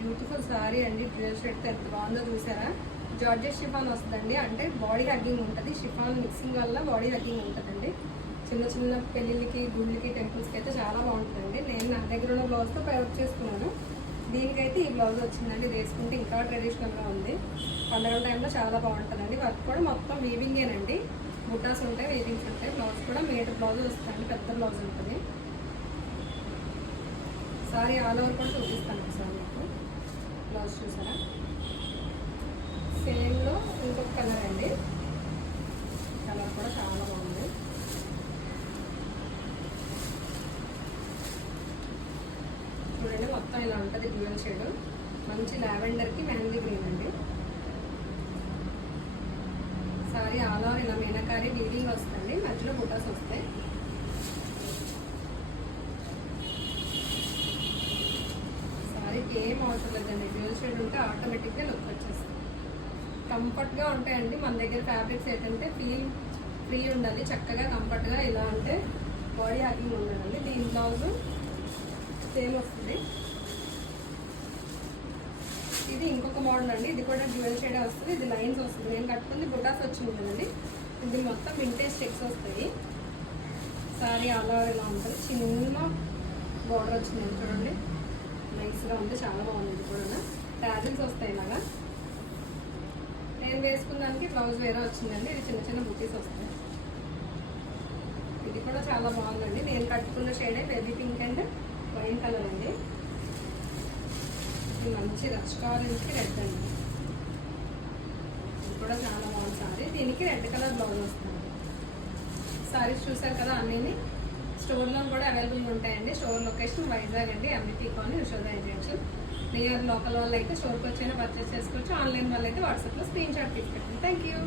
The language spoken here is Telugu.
బ్యూటిఫుల్ సారీ అండి. డ్రెస్ షర్ట్ ఎంత బాగుందో చూసారా. జార్జెట్ షిఫాన్ వస్తుందండి, అంటే బాడీ హగ్గింగ్ ఉంటుంది. షిఫాన్ మిక్సింగ్ వల్ల బాడీ హగ్గింగ్ ఉంటుందండి. చిన్న చిన్న పెళ్ళిళ్ళకి, గుళ్ళకి, టెంపుల్స్కి అయితే చాలా బాగుంటుందండి. నేను నా దగ్గర ఉన్న బ్లౌజ్తో వర్క్ చేసుకున్నాను. దీనికైతే ఈ బ్లౌజ్ వచ్చిందండి. ఇది వేసుకుంటే ఇంకా ట్రెడిషనల్గా ఉంది. పండుగ టైంలో చాలా బాగుంటుందండి. వర్క్ కూడా మొత్తం వీవింగేనండి. బుట్టాస్ ఉంటాయి, వీవింగ్స్ ఉంటాయి. బ్లౌజ్ కూడా మీటర్ బ్లౌజ్ వస్తుందండి, పెద్ద బ్లౌజ్ ఉంటుంది. సారీ ఆల్ ఓవర్ కూడా చూపిస్తాను ఒకసారి మీకు. బ్లౌజ్ చూసారా, సేమ్లో ఇంకొక కలర్ అండి. కలర్ కూడా చాలా బాగుంది. చూడండి, మొత్తం ఇలా ఉంటుంది. డ్యూయల్ షేడ్, మంచి లావెండర్కి మెహందీ గ్రీన్ అండి. సారీ ఆల్ ఓవర్ ఇలా మీనాకారి వీవింగ్ వస్తుంది, మధ్యలో బుటాస్ వస్తాయి. సారీకి ఏం అవసరం లేదండి, డ్యూయల్ షేడ్ ఉంటే ఆటోమేటిక్గా లుక్ వచ్చేస్తుంది. కంఫర్ట్గా ఉంటాయండి. మన దగ్గర ఫ్యాబ్రిక్స్ ఏంటంటే ఫ్రీ ఉండాలి, చక్కగా కంఫర్ట్గా ఇలా అంటే బాడీ హ్యాకింగ్ ఉండాలండి. దీని బ్లౌజ్ సేమ్ వస్తుంది. ఇది ఇంకొక మోడల్ అండి. ఇది కూడా డ్యూయల్ షేడ్ వస్తుంది. ఇది లైన్స్ వస్తుంది. నేను కట్టుకుంది బుటాస్ వచ్చి ఉంటుందండి. ఇది మొత్తం వింటేజ్ చెక్స్ వస్తాయి. సారీ అలా ఇలా ఉంటుంది. చిన్న బార్డర్ వచ్చింది చూడండి, నైస్గా ఉంది, చాలా బాగుంది. ఇది కూడా ట్యాజిల్స్ వస్తాయి ఇలాగా. నేను వేసుకున్న దానికి బ్లౌజ్ వేరే వచ్చిందండి. ఇది చిన్న చిన్న బుటీస్ వస్తాయి. ఇది కూడా చాలా బాగుందండి. నేను కట్టుకున్న షేడే baby pink and wine colour అండి. ఇది మంచి రష్ ఆరెంజ్కి రెడ్ అండి. ఇది కూడా చాలా బాగుంది సారీ. దీనికి రెడ్ కలర్ బ్లౌజ్ వస్తుంది. సారీస్ చూసారు కదా, అన్నీ స్టోర్లో కూడా అవైలబుల్గా ఉంటాయండి. స్టోర్ లొకేషన్ వైజాగ్ అండి, MBP colony, Yashoda junction. Near local వాళ్ళు అయితే స్టోర్కి వచ్చైనా పర్చేస్ చేసుకోవచ్చు. ఆన్లైన్ వాళ్ళు అయితే వాట్సాప్లో స్క్రీన్ షాట్ తీసుకెట్టండి. Thank you.